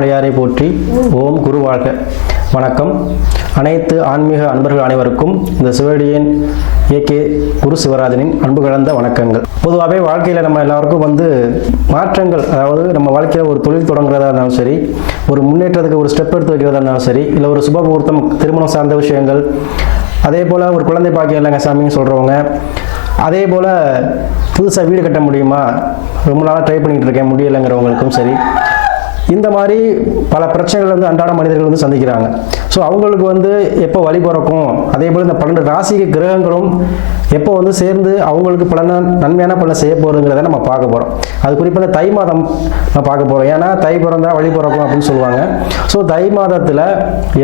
அண்ணாமலையாரை போற்றி. ஓம் குரு வாழ்க. வணக்கம். அனைத்து ஆன்மீக அன்பர்கள் அனைவருக்கும் இந்த சிவடியின் ஏகே குரு சிவராஜனின் அன்பு கலந்த வணக்கங்கள். பொதுவாகவே வாழ்க்கையில் நம்ம எல்லாருக்கும் மாற்றங்கள், அதாவது நம்ம வாழ்க்கையில் ஒரு தொழில் தொடங்குறதா இருந்தாலும் சரி, ஒரு முன்னேற்றத்துக்கு ஒரு ஸ்டெப் எடுத்து வைக்கிறதா இருந்தாலும் சரி, இல்லை ஒரு சுப முகூர்த்தம், திருமணம் சார்ந்த விஷயங்கள், அதே போல் ஒரு குழந்தை பாக்கியம் இல்லைங்க சாமின்னு சொல்கிறவங்க, அதே போல் புதுசாக வீடு கட்ட முடியுமா, ரொம்ப நாளாக ட்ரை பண்ணிகிட்டு இருக்கேன் முடியலைங்கிறவங்களுக்கும் சரி, இந்த மாதிரி பல பிரச்சனைகள் அன்றாட மனிதர்கள் சந்திக்கிறாங்க. ஸோ அவங்களுக்கு எப்போ வழி பிறக்கும், அதே போல் இந்த 12 ராசிக்கு கிரகங்களும் எப்போ சேர்ந்து அவங்களுக்கு நன்மையான பலன் செய்ய போகிறதுங்கிறத நம்ம பார்க்க போகிறோம். அது குறிப்பாக இந்த தை மாதம் நம்ம பார்க்க போகிறோம். ஏன்னா தை பிறந்தா வழி பிறக்கும் அப்படின்னு சொல்லுவாங்க. ஸோ தை மாதத்தில்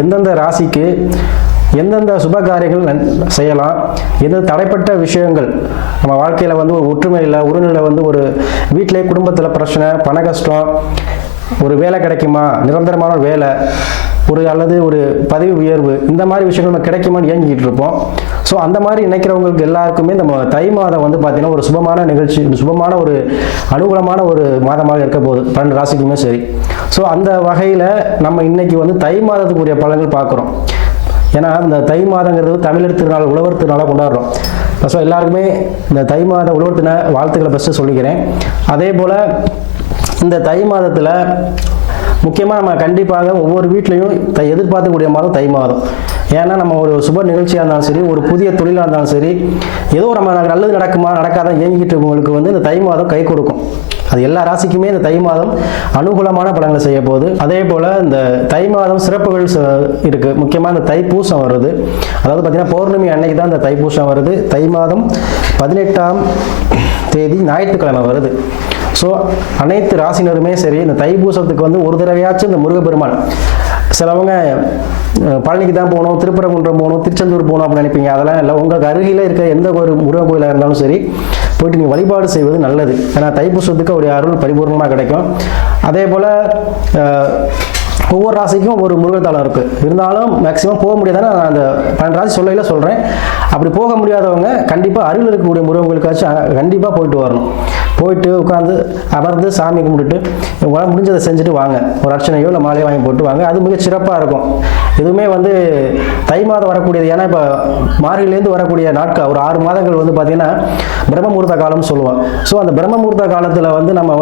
எந்தெந்த ராசிக்கு எந்தெந்த சுப காரியங்கள் செய்யலாம், எந்த தடைப்பட்ட விஷயங்கள் நம்ம வாழ்க்கையில் ஒரு ஒற்றுமை இல்லை, உறவுல ஒரு வீட்டிலே குடும்பத்தில் பிரச்சனை, பண கஷ்டம், ஒரு வேலை கிடைக்குமா, நிரந்தரமான வேலை, அல்லது ஒரு பதவி உயர்வு, இந்த மாதிரி விஷயங்கள் நம்ம கிடைக்குமான்னு இயங்கிக்கிட்டு இருப்போம். ஸோ அந்த மாதிரி நினைக்கிறவங்களுக்கு எல்லாருக்குமே நம்ம தை மாதம் பார்த்தீங்கன்னா ஒரு சுபமான நிகழ்ச்சி, சுபமான ஒரு அனுகூலமான ஒரு மாதமாக இருக்க போகுது 12 ராசிக்குமே சரி. ஸோ அந்த வகையில் நம்ம இன்னைக்கு தை மாதத்துக்குரிய பலன்கள் பார்க்குறோம். ஏன்னா இந்த தை மாதங்கிறது தமிழர் திருநாள், உழவர் திருநாளாக கொண்டாடுறோம். ஸோ எல்லாருக்குமே இந்த தை மாத உழவர் திருநாள் வாழ்த்துக்களை ஃபஸ்ட்டு சொல்லிக்கிறேன். அதே போல் இந்த தை மாதத்தில் முக்கியமாக நம்ம கண்டிப்பாக ஒவ்வொரு வீட்லையும் எதிர்பார்க்கக்கூடிய மாதம் தை மாதம். ஏன்னா நம்ம ஒரு சுப நிகழ்ச்சியாக இருந்தாலும் சரி, ஒரு புதிய தொழிலாக இருந்தாலும் சரி, ஏதோ நம்ம நல்லது நடக்குமா நடக்காதான் இயங்கிட்டு இருக்கவங்களுக்கு இந்த தை மாதம் கை கொடுக்கும். அது எல்லா ராசிக்குமே இந்த தை மாதம் அனுகூலமான பலன்களை செய்ய போகுது. அதே போல் இந்த தை மாதம் சிறப்புகள் இருக்குது. முக்கியமாக இந்த தைப்பூசம் வருது. அதாவது பார்த்திங்கன்னா பௌர்ணமி அன்னைக்கு தான் இந்த தைப்பூசம் வருது. தை மாதம் 18ஆம் தேதி ஞாயிற்றுக்கிழமை வருது. ஸோ அனைத்து ராசினருமே சரி இந்த தைப்பூசத்துக்கு ஒரு தடவையாச்சும் இந்த முருகப்பெருமான், சிலவங்க பழனிக்கு தான் போகணும், திருப்பரங்குன்றம் போகணும், திருச்செந்தூர் போகணும் அப்படின்னு நினைப்பீங்க. அதெல்லாம் இல்லை. உங்களுக்கு அருகில் இருக்க எந்த ஒரு முருகன் கோயிலாக இருந்தாலும் சரி போயிட்டு நீங்கள் வழிபாடு செய்வது நல்லது. ஏன்னா தைப்பூசத்துக்கு அவருடைய அருள் பரிபூர்ணமாக கிடைக்கும். அதே போல் ஒவ்வொரு ராசிக்கும் ஒரு முருகத்தலம் இருக்குது. இருந்தாலும் மேக்ஸிமம் போக முடியாதானே நான் அந்த 12 ராசி சொல்லையில் சொல்கிறேன். அப்படி போக முடியாதவங்க கண்டிப்பாக அருகில் இருக்கக்கூடிய முருகங்களுக்காச்சும் கண்டிப்பாக போயிட்டு வரணும். போயிட்டு உட்காந்து அமர்ந்து சாமி கும்பிட்டுட்டு உங்களால் முடிஞ்சதை செஞ்சுட்டு வாங்க. ஒரு அர்ச்சனையோ இல்லை மாலையோ வாங்கி போட்டு வாங்க. அது மிக சிறப்பாக இருக்கும். எதுவுமே தை மாதம் வரக்கூடியது. ஏன்னா இப்போ மார்கழிலேருந்து வரக்கூடிய நாட்கள் ஒரு 6 மாதங்கள் பார்த்தீங்கன்னா பிரம்ம முகூர்த்த காலம்னு சொல்லுவோம். ஸோ அந்த பிரம்ம முகூர்த்த காலத்தில் நம்ம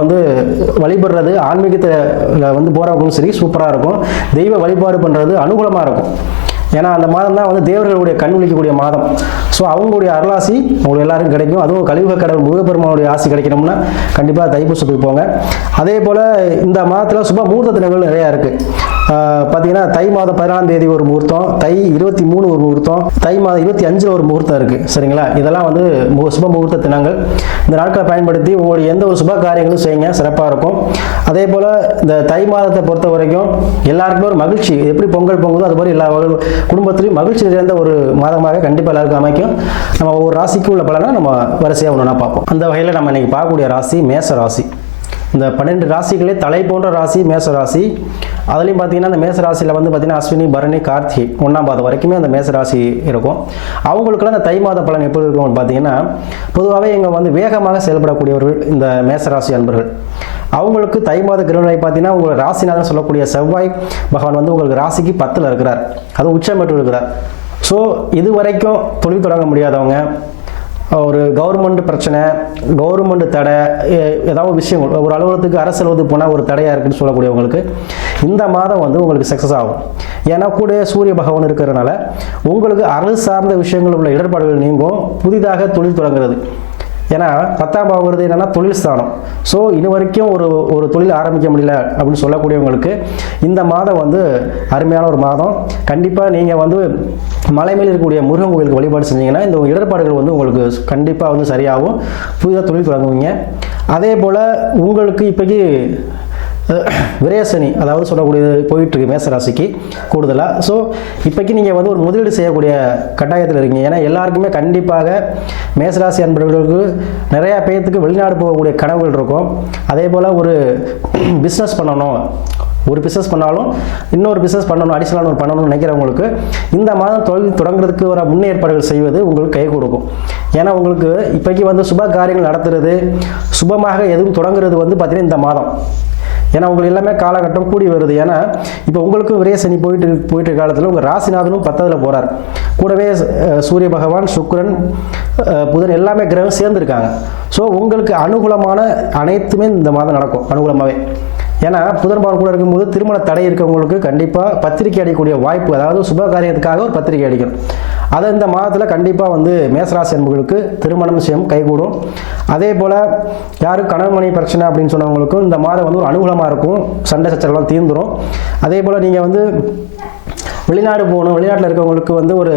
வழிபடுறது ஆன்மீகத்தில் போகிறவங்களும் சரி சூப்பராக இருக்கும். தெய்வ வழிபாடு பண்ணுறது அனுகூலமாக இருக்கும். ஏன்னா அந்த மாதம் தான் தேவர்களுடைய கண் விழிக்கக்கூடிய மாதம். ஸோ அவங்களுடைய அருளாசி உங்களுக்கு எல்லாருக்கும் கிடைக்கும். அதுவும் கலியுக கடவுள் முருகப்பெருமானுடைய ஆசி கிடைக்கணும்னா கண்டிப்பாக தைப்பூசத்துக்கு போங்க. அதே போல் இந்த மாதத்தில் சுப முகூர்த்த தினங்கள் நிறையா இருக்குது. பார்த்தீங்கன்னா தை மாதம் 14ஆம் தேதி ஒரு முகூர்த்தம், தை 23 ஒரு முகூர்த்தம், தை மாதம் 25 ஒரு முகூர்த்தம் இருக்குது. சரிங்களா? இதெல்லாம் சுப முகூர்த்த தினங்கள். இந்த நாட்களை பயன்படுத்தி உங்களுடைய எந்த ஒரு சுப காரியங்களும் செய்யுங்க, சிறப்பாக இருக்கும். அதே போல் இந்த தை மாதத்தை பொறுத்த வரைக்கும் எல்லாருக்குமே ஒரு மகிழ்ச்சி, எப்படி பொங்கல் பொங்குதோ அது மாதிரி எல்லா குடும்பத்திலையும் மகிழ்ச்சி நிறைந்த ஒரு மாதமாக கண்டிப்பாக எல்லாருக்கும் அமைக்கும். நம்ம ஒவ்வொரு ராசிக்கு உள்ள பலனை நம்ம வரிசையாக ஒன்றா பார்ப்போம். அந்த வகையில் நம்ம இன்னைக்கு பார்க்கக்கூடிய ராசி மேச ராசி. இந்த 12 ராசிகளே தலை போன்ற ராசி மேச ராசி. அதுலேயும் பார்த்தீங்கன்னா அந்த மேச ராசியில் பார்த்தீங்கன்னா அஸ்வினி, பரணி, கார்த்திகை 1ஆம் பாதம் வரைக்குமே அந்த மேச ராசி இருக்கும். அவங்களுக்குலாம் அந்த தை மாத பலன் எப்படி இருக்கும் பார்த்தீங்கன்னா, பொதுவாகவே இங்கே வேகமாக செயல்படக்கூடியவர்கள் இந்த மேச ராசி அன்பர்கள். அவங்களுக்கு தை மாத கிரகநிலை பார்த்தீங்கன்னா உங்கள் ராசினால சொல்லக்கூடிய செவ்வாய் பகவான் உங்களுக்கு ராசிக்கு 10ல் இருக்கிறார். அது உச்சம் பெற்று இருக்கிறார். ஸோ இது வரைக்கும் தொழில் தொடங்க முடியாதவங்க, ஒரு கவர்மெண்ட் பிரச்சனை, கவர்மெண்ட் தடை, ஏதாவது விஷயங்கள், ஒரு அலுவலகத்துக்கு அரசு அலுவலகத்துக்கு போனால் ஒரு தடையாக இருக்குன்னு சொல்லக்கூடியவங்களுக்கு இந்த மாதம் உங்களுக்கு சக்ஸஸ் ஆகும். ஏன்னா கூட சூரிய பகவான் இருக்கிறதுனால உங்களுக்கு அரசு சார்ந்த விஷயங்கள் உள்ள இடர்பாடுகள் நீங்கும். புதிதாக தொழில் தொடங்குறது. ஏன்னா 10ஆம் பாவங்கிறது என்னன்னா தொழில் ஸ்தானம். ஸோ இது வரைக்கும் ஒரு தொழில் ஆரம்பிக்க முடியல அப்படின்னு சொல்லக்கூடியவங்களுக்கு இந்த மாதம் அருமையான ஒரு மாதம். கண்டிப்பாக நீங்கள் மலை மேல் இருக்கக்கூடிய முருகன் கோயிலுக்கு வழிபாடு செஞ்சீங்கன்னா இந்த இடர்பாடுகள் உங்களுக்கு கண்டிப்பாக சரியாகும். புதிதாக தொழில் தொடங்குவீங்க. அதே போல் உங்களுக்கு இப்போக்கி விரயசனி, அதாவது சொல்லக்கூடியது போயிட்டுருக்கு மேசராசிக்கு கூடுதலாக. ஸோ இப்போக்கி நீங்கள் ஒரு முதலீடு செய்யக்கூடிய கட்டாயத்தில் இருக்கீங்க. ஏன்னா எல்லாருக்குமே கண்டிப்பாக மேசராசி அன்பர்களுக்கு நிறையா பேர்த்துக்கு வெளிநாடு போகக்கூடிய கனவுகள் இருக்கும். அதே போல் ஒரு பிஸ்னஸ் பண்ணணும், ஒரு பிஸ்னஸ் பண்ணாலும் இன்னொரு பிஸ்னஸ் பண்ணணும், அடிஷனலாக ஒரு பண்ணணும்னு நினைக்கிறவங்களுக்கு இந்த மாதம் தொழில் தொடங்குறதுக்கு ஒரு முன்னேற்பாடுகள் செய்வது உங்களுக்கு கை கொடுக்கும். ஏன்னா உங்களுக்கு இப்போக்கி சுப காரியங்கள் நடத்துறது, சுபமாக எதுவும் தொடங்குறது பார்த்தீங்கன்னா இந்த மாதம். ஏன்னா உங்களுக்கு எல்லாமே காலகட்டம் கூடி வருது. ஏன்னா இப்போ உங்களுக்கும் விரய சனி போயிட்டு காலத்தில் உங்கள் ராசிநாதனும் 10ல் போகிறார். கூடவே சூரிய பகவான், சுக்கிரன், புதன் எல்லாமே கிரகம் சேர்ந்துருக்காங்க. ஸோ உங்களுக்கு அனுகூலமான அனைத்துமே இந்த மாதம் நடக்கும் அனுகூலமாகவே. ஏன்னா புதன் பகவான் கூட இருக்கும்போது திருமண தடை இருக்கவங்களுக்கு கண்டிப்பாக பத்திரிக்கை அடிக்கக்கூடிய வாய்ப்பு, அதாவது சுப காரியத்துக்காக ஒரு பத்திரிக்கை அடிக்கணும். அதை இந்த மாதத்தில் கண்டிப்பாக வந்து மேசராசி என்பவர்களுக்கு திருமணம் விஷயம் கைகூடும். அதே போல் யாரும் கணவன் மனைவி பிரச்சனை அப்படின்னு சொன்னவங்களுக்கும் இந்த மாதம் வந்து ஒரு அனுகூலமாக இருக்கும். சண்டை சச்சரவுலாம் தீர்ந்துடும். அதே போல் நீங்கள் வந்து வெளிநாடு போகணும், வெளிநாட்டில் இருக்கவங்களுக்கு வந்து ஒரு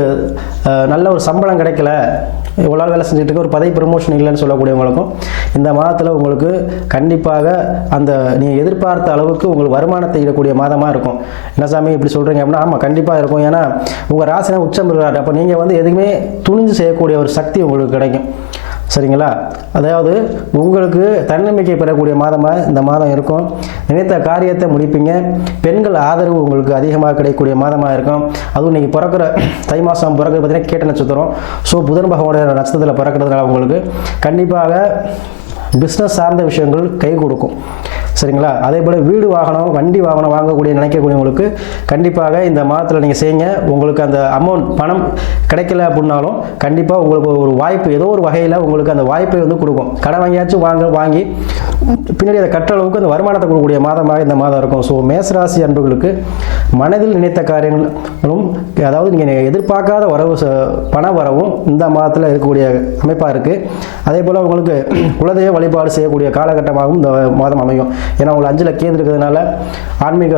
நல்ல ஒரு சம்பளம் கிடைக்கல, இவ்வளோ வேலை செஞ்சுட்டு இருக்க ஒரு பதவி ப்ரமோஷன் இல்லைன்னு சொல்லக்கூடியவங்களுக்கும் இந்த மாதத்தில் உங்களுக்கு கண்டிப்பாக அந்த நீங்கள் எதிர்பார்த்த அளவுக்கு உங்களுக்கு வருமானத்தை ஈடக்கூடிய மாதமாக இருக்கும். என்ன சாமி இப்படி சொல்கிறீங்க அப்படின்னா, ஆமாம் கண்டிப்பாக இருக்கும். ஏன்னா உங்கள் ராசினா உச்சம் பெறுவார். அப்போ நீங்கள் வந்து எதுவுமே துணிஞ்சு செய்யக்கூடிய ஒரு சக்தி உங்களுக்கு கிடைக்கும். சரிங்களா? அதாவது உங்களுக்கு தன்னம்பிக்கை பெறக்கூடிய மாதமாக இந்த மாதம் இருக்கும். நினைத்த காரியத்தை முடிப்பீங்க. பெண்கள் ஆதரவு உங்களுக்கு அதிகமாக கிடைக்கக்கூடிய மாதமாக இருக்கும். அதுவும் நீங்கள் பிறக்கிற தை மாதம் பிறக்கிறது பார்த்தீங்கன்னா கேட்ட நட்சத்திரம். ஸோ புதன் பகவானுடைய நட்சத்திரத்தில் பிறக்கிறதுனால உங்களுக்கு கண்டிப்பாக பிஸ்னஸ் சார்ந்த விஷயங்கள் கை கொடுக்கும். சரிங்களா? அதே போல் வீடு வாகனம், வண்டி வாகனம் வாங்கக்கூடிய நினைக்கக்கூடியவங்களுக்கு கண்டிப்பாக இந்த மாதத்தில் நீங்கள் செய்யுங்க. உங்களுக்கு அந்த அமௌண்ட் பணம் கிடைக்கல அப்படின்னாலும் கண்டிப்பாக உங்களுக்கு ஒரு வாய்ப்பு ஏதோ ஒரு வகையில் உங்களுக்கு அந்த வாய்ப்பை வந்து கொடுக்கும். கடன் வாங்கியாச்சும் வாங்கி பின்னாடி அதை கட்டுற அளவுக்கு அந்த வருமானத்தை கொடுக்கக்கூடிய மாதமாக இந்த மாதம் இருக்கும். ஸோ மேசராசி அன்பர்களுக்கு மனதில் நினைத்த காரியங்களும், அதாவது நீங்கள் எதிர்பார்க்காத வரவு பண வரவும் இந்த மாதத்தில் இருக்கக்கூடிய அமைப்பாக இருக்குது. அதே போல் உங்களுக்கு குலதெய்வ வழிபாடு செய்யக்கூடிய காலகட்டமாகவும் இந்த மாதம் அமையும். ஏன்னா உங்களுக்கு 5ல் கேது இருக்கிறதுனால ஆன்மீக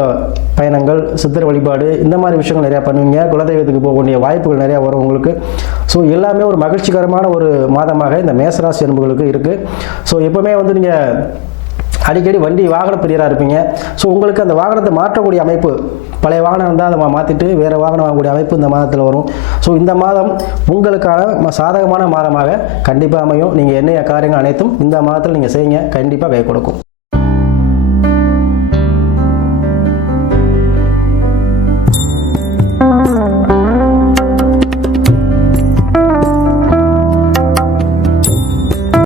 பயணங்கள், சித்தர் வழிபாடு இந்த மாதிரி விஷயங்கள் நிறையா பண்ணுவீங்க. குலதெய்வத்துக்கு போகக்கூடிய வாய்ப்புகள் நிறையா வரும் உங்களுக்கு. ஸோ எல்லாமே ஒரு மகிழ்ச்சிகரமான ஒரு மாதமாக இந்த மேசராசி அன்பர்களுக்கு இருக்குது. ஸோ எப்போவுமே வந்து நீங்கள் அடிக்கடி வண்டி வாகன பிரியராக இருப்பீங்க. ஸோ உங்களுக்கு அந்த வாகனத்தை மாற்றக்கூடிய அமைப்பு, பழைய வாகனம் இருந்தால் அதை மாற்றிட்டு வேறு வாகனம் வாங்கக்கூடிய அமைப்பு இந்த மாதத்தில் வரும். ஸோ இந்த மாதம் உங்களுக்கான சாதகமான மாதமாக கண்டிப்பாக அமையும். நீங்கள் என்ன காரியங்கள் அனைத்தும் இந்த மாதத்தில் நீங்கள் செய்யுங்க, கண்டிப்பாக கை கொடுக்கும்.